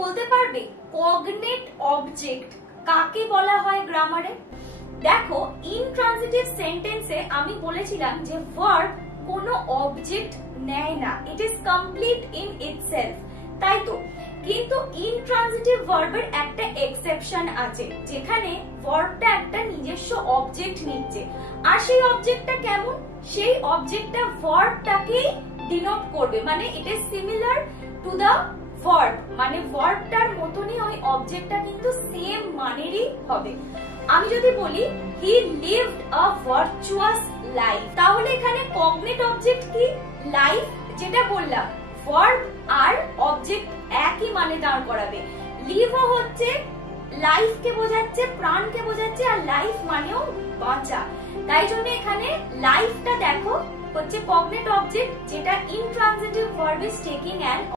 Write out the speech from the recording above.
বলতে পারবে cognate object কাকে বলা হয় গ্রামারে? দেখো, ইনট্রানজিটিভ সেন্টেন্সে আমি বলেছিলাম যে ভার্ব কোনো অবজেক্ট নেয় না, it is complete in itself, তাই তো। কিন্তু ইনট্রানজিটিভ ভার্বের একটা এক্সেপশন আছে, যেখানে ভার্বটা একটা নিজস্ব অবজেক্ট নিচ্ছে। আর সেই অবজেক্টটা কেমন? সেই অবজেক্টটা ভার্বটাকেই ডিনোট করবে, মানে it is similar to the verb, মানে ভার্বটার মতনই ওই অবজেক্টটা কিন্তু সেম মানেরই হবে। আমি যদি বলি he lived a virtuous life, তাহলে এখানে কগনেট অবজেক্ট কি? লাইফ, যেটা বললাম ভার্ব আর অবজেক্ট একই মানে দাঁড় করাবে। লিভও হচ্ছে লাইফকে বোঝাচ্ছে, প্রাণকে বোঝাচ্ছে, আর লাইফ মানেও বাঁচা। তাই জন্য এখানে লাইফটা দেখো হচ্ছে কগনেট অবজেক্ট, যেটা intransitive verb is taking an